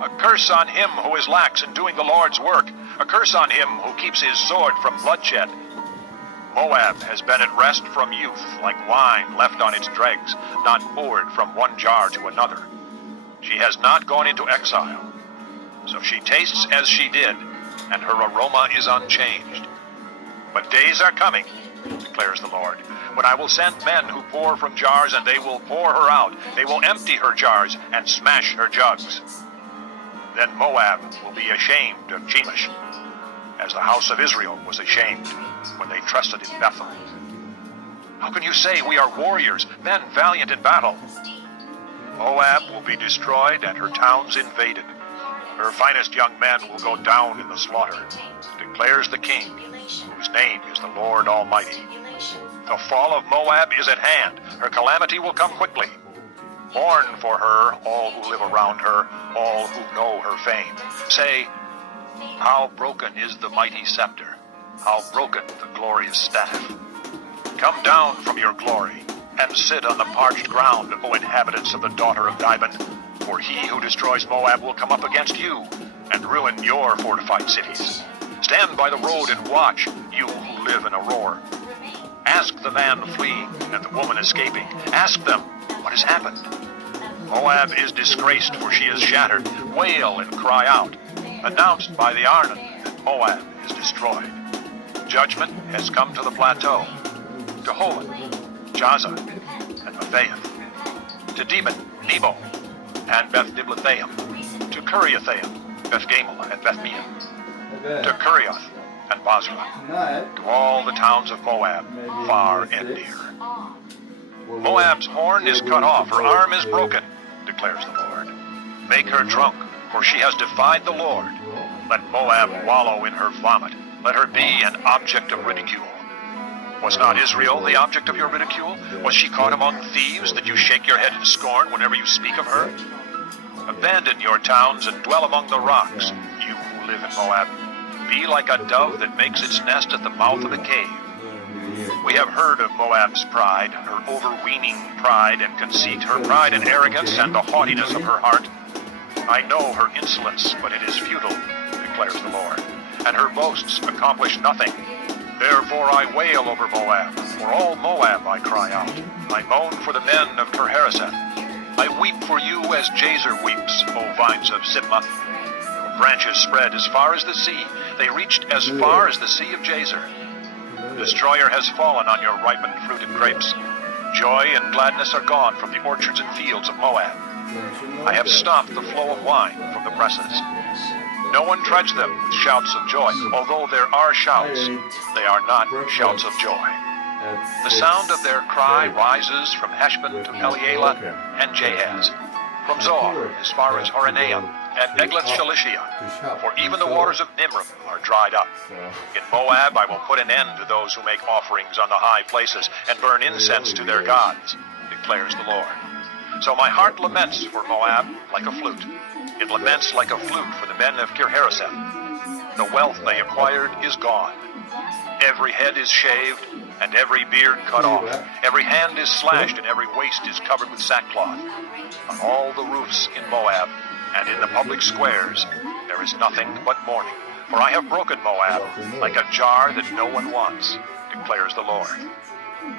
A curse on him who is lax in doing the Lord's work. A curse on him who keeps his sword from bloodshed. Moab has been at rest from youth, like wine left on its dregs, not poured from one jar to another. She has not gone into exile. So she tastes as she did, and her aroma is unchanged. But days are coming, declares the Lord, when I will send men who pour from jars, and they will pour her out. They will empty her jars and smash her jugs. Then Moab will be ashamed of Chemosh, as the house of Israel was ashamed when they trusted in Bethel. How can you say we are warriors, men valiant in battle? Moab will be destroyed and her towns invaded. Her finest young men will go down in the slaughter, declares the King, whose name is the Lord Almighty. The fall of Moab is at hand. Her calamity will come quickly. Mourn for her, all who live around her, all who know her fame. Say, how broken is the mighty scepter, how broken the glorious staff. Come down from your glory, and sit on the parched ground, O inhabitants of the daughter of Dibon, for he who destroys Moab will come up against you, and ruin your fortified cities. Stand by the road and watch, you who live in Aroer. Ask the man fleeing and the woman escaping. Ask them, what has happened? Moab is disgraced, for she is shattered. Wail and cry out. Announced by the Arnon that Moab is destroyed. Judgment has come to the plateau, to Holon, Jazza, and Mephaeth, to Debon, Nebo, and Beth Diblathaim, to Kiriathaim, Beth Gamel, and Beth Meon, to Kurioth and Basra, to all the towns of Moab, far and near. Moab's horn is cut off, her arm is broken, declares the Lord. Make her drunk, for she has defied the Lord. Let Moab wallow in her vomit. Let her be an object of ridicule. Was not Israel the object of your ridicule? Was she caught among thieves, that you shake your head in scorn whenever you speak of her? Abandon your towns and dwell among the rocks, you who live in Moab. Be like a dove that makes its nest at the mouth of a cave. We have heard of Moab's pride, her overweening pride and conceit, her pride and arrogance and the haughtiness of her heart. I know her insolence, but it is futile, declares the Lord, and her boasts accomplish nothing. Therefore I wail over Moab, for all Moab I cry out. I moan for the men of Kirharaseth. I weep for you as Jazer weeps, O vines of Sibmah. Your branches spread as far as the sea. They reached as far as the sea of Jazer. The destroyer has fallen on your ripened fruited grapes. Joy and gladness are gone from the orchards and fields of Moab. I have stopped the flow of wine from the presses. No one treads them with shouts of joy. Although there are shouts, they are not shouts of joy. The sound of their cry rises from Heshbon to Elealeh and Jahaz, from Zoar as far as Horonaim and Eglath-Shalishah, for even the waters of Nimrim are dried up. In Moab I will put an end to those who make offerings on the high places and burn incense to their gods, declares the Lord. So my heart laments for Moab like a flute. It laments like a flute for the men of Kirharaseth. The wealth they acquired is gone. Every head is shaved, and every beard cut off. Every hand is slashed, and every waist is covered with sackcloth. On all the roofs in Moab, and in the public squares, there is nothing but mourning. For I have broken Moab like a jar that no one wants, declares the Lord.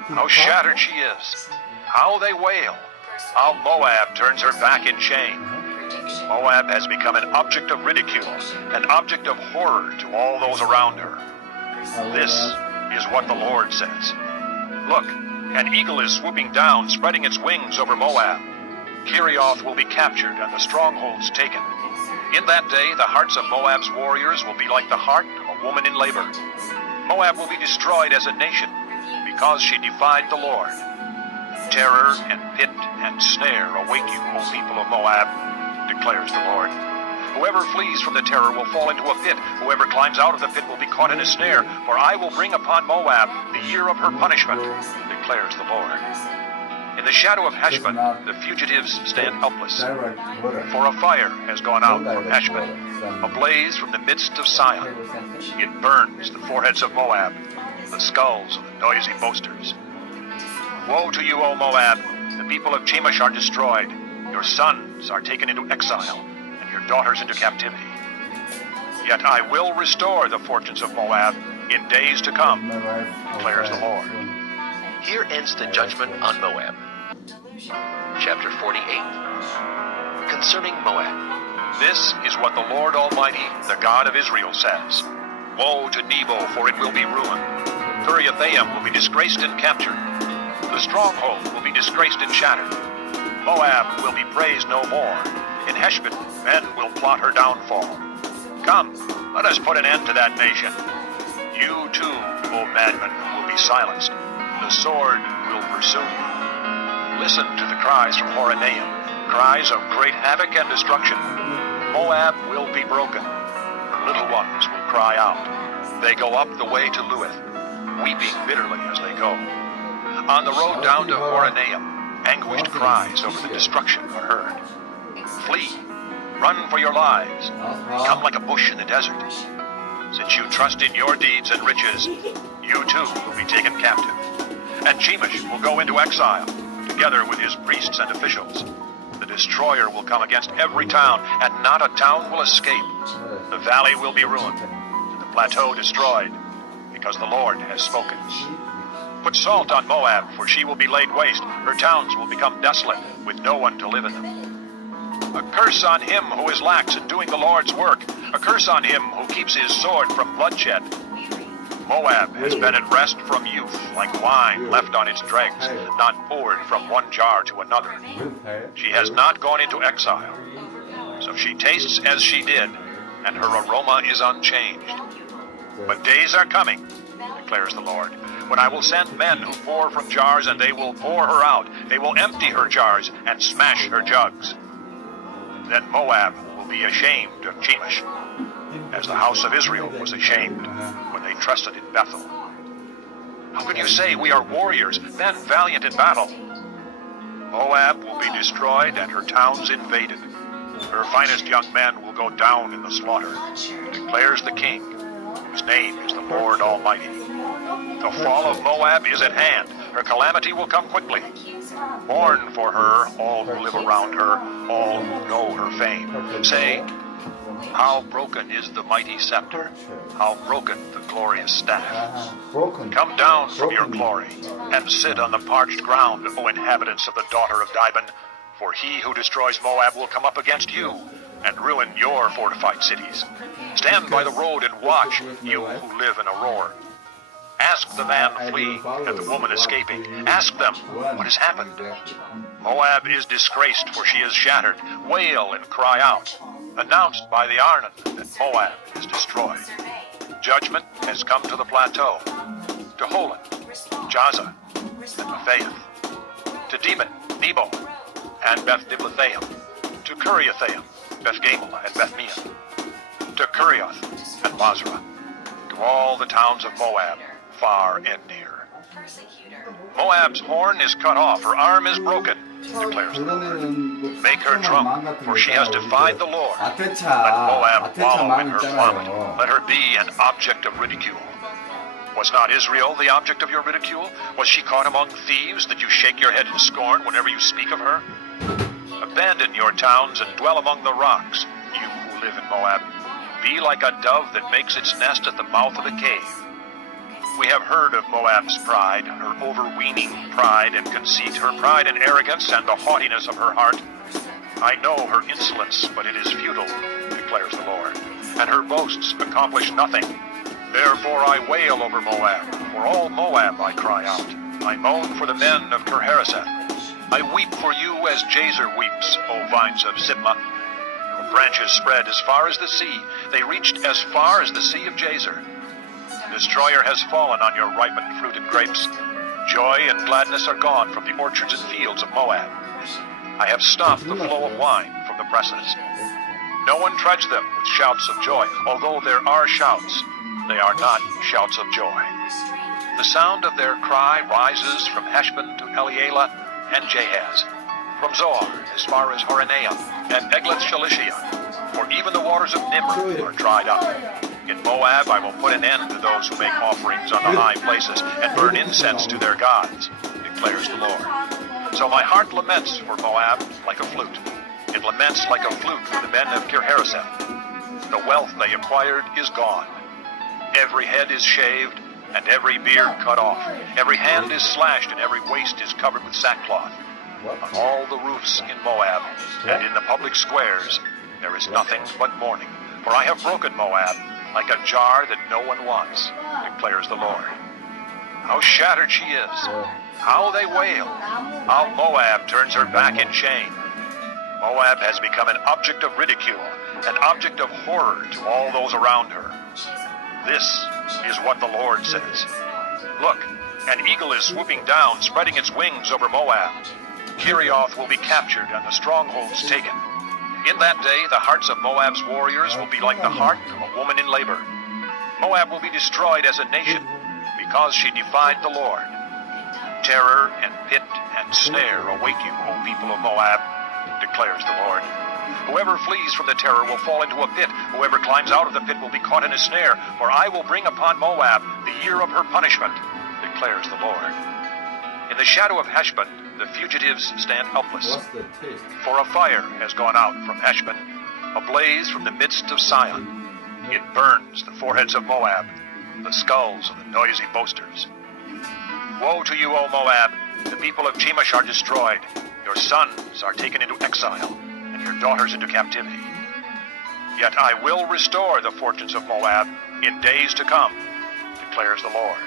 How shattered she is! How they wail! How Moab turns her back in shame! Moab has become an object of ridicule, an object of horror to all those around her. This is what the Lord says. Look, an eagle is swooping down, spreading its wings over Moab. Kerioth will be captured and the strongholds taken. In that day, the hearts of Moab's warriors will be like the heart of a woman in labor. Moab will be destroyed as a nation because she defied the Lord. Terror and pit and snare await you, O people of Moab, declares the Lord. Whoever flees from the terror will fall into a pit. Whoever climbs out of the pit will be caught in a snare. For I will bring upon Moab the year of her punishment, declares the Lord. In the shadow of Heshbon, the fugitives stand helpless. For a fire has gone out from Heshbon, a blaze from the midst of Sion. It burns the foreheads of Moab, the skulls of the noisy boasters. Woe to you, O Moab! The people of Chemosh are destroyed. Your sons are taken into exile, and your her daughters into captivity. Yet I will restore the fortunes of Moab in days to come, declares the Lord. Here ends the judgment on Moab. Chapter 48. Concerning Moab. This is what the Lord Almighty, the God of Israel, says. Woe to Nebo, for it will be ruined. Kiriathaim will be disgraced and captured. The stronghold will be disgraced and shattered. Moab will be praised no more. In Heshbon, men will plot her downfall. Come, let us put an end to that nation. You too, O madmen, will be silenced. The sword will pursue you. Listen to the cries from Horonaim, cries of great havoc and destruction. Moab will be broken. Her little ones will cry out. They go up the way to Luith, weeping bitterly as they go. On the road down to Horonaim, anguished cries over the destruction are heard. Flee, run for your lives, become like a bush in the desert. Since you trust in your deeds and riches, you too will be taken captive. And Chemish will go into exile, together with his priests and officials. The destroyer will come against every town, and not a town will escape. The valley will be ruined, and the plateau destroyed, because the Lord has spoken. Put salt on Moab, for she will be laid waste. Her towns will become desolate, with no one to live in them. A curse on him who is lax in doing the Lord's work. A curse on him who keeps his sword from bloodshed. Moab has been at rest from youth, like wine left on its dregs, not poured from one jar to another. She has not gone into exile, so she tastes as she did, and her aroma is unchanged. But days are coming, declares the Lord, when I will send men who pour from jars, and they will pour her out. They will empty her jars and smash her jugs. Then Moab will be ashamed of Chemish, as the house of Israel was ashamed when they trusted in Bethel. How can you say we are warriors, men valiant in battle? Moab will be destroyed and her towns invaded. Her finest young men will go down in the slaughter, declares the King, whose name is the Lord Almighty. The fall of Moab is at hand. Her calamity will come quickly. Mourn for her, all who live around her, all who know her fame. Say, how broken is the mighty scepter, how broken the glorious staff. Come down from your glory, and sit on the parched ground, O inhabitants of the daughter of Dibon, for he who destroys Moab will come up against you, and ruin your fortified cities. Stand by the road and watch, you who live in Auror. Ask the man fleeing and the woman escaping. Ask them what has happened. Moab is disgraced, for she is shattered. Wail and cry out. Announced by the Arnon that Moab is destroyed. Judgment has come to the plateau, to Holon, Jaza, and Mephaeth, to Dibon, Nebo, and Beth Diblathaim, to Kiriathaim, Beth Gamel, and Beth Meon, to Kerioth and Basra, to all the towns of Moab, far and near. Moab's horn is cut off, her arm is broken, declares the Lord. Make her drunk, for she has defied the Lord. Let Moab wallow in her vomit. Let her be an object of ridicule. Was not Israel the object of your ridicule? Was she caught among thieves, that you shake your head in scorn whenever you speak of her? Abandon your towns and dwell among the rocks, you who live in Moab. Be like a dove that makes its nest at the mouth of a cave. We have heard of Moab's pride, her overweening pride and conceit, her pride and arrogance, and the haughtiness of her heart. I know her insolence, but it is futile, declares the Lord, and her boasts accomplish nothing. Therefore I wail over Moab. For all Moab I cry out. I moan for the men of Kirharaseth. I weep for you as Jazer weeps, O vines of Sibmah. Your branches spread as far as the sea. They reached as far as the sea of Jazer. The destroyer has fallen on your ripened fruit and grapes. Joy and gladness are gone from the orchards and fields of Moab. I have stopped the flow of wine from the presses. No one treads them with shouts of joy. Although there are shouts, they are not shouts of joy. The sound of their cry rises from Heshbon to Elealeh and Jahaz, from Zoar as far as Horonaim and Eglath-Shalishiah, for even the waters of Nimrod are dried up. In Moab I will put an end to those who make offerings on the high places and burn incense to their gods, declares the Lord. So my heart laments for Moab like a flute. In It laments like a flute for the men of Kirhareseth. The wealth they acquired is gone. Every head is shaved, and every beard cut off. Every hand is slashed, and every waist is covered with sackcloth. On all the roofs in Moab, and in the public squares, there is nothing but mourning. For I have broken Moab like a jar that no one wants, declares the Lord. How shattered she is. How they wail. How Moab turns her back in shame. Moab has become an object of ridicule, an object of horror to all those around her. This is what the Lord says. Look, an eagle is swooping down, spreading its wings over Moab. Kerioth will be captured and the strongholds taken. In that day, the hearts of Moab's warriors will be like the heart of a woman in labor. Moab will be destroyed as a nation because she defied the Lord. Terror and pit and snare await you, O people of Moab, declares the Lord. Whoever flees from the terror will fall into a pit. Whoever climbs out of the pit will be caught in a snare. For I will bring upon Moab the year of her punishment, declares the Lord. In the shadow of Heshbon, the fugitives stand helpless. For a fire has gone out from Heshbon, a blaze from the midst of Sion. It burns the foreheads of Moab, the skulls of the noisy boasters. Woe to you, O Moab! The people of Chemosh are destroyed. Your sons are taken into exile, and your daughters into captivity. Yet I will restore the fortunes of Moab in days to come, declares the Lord.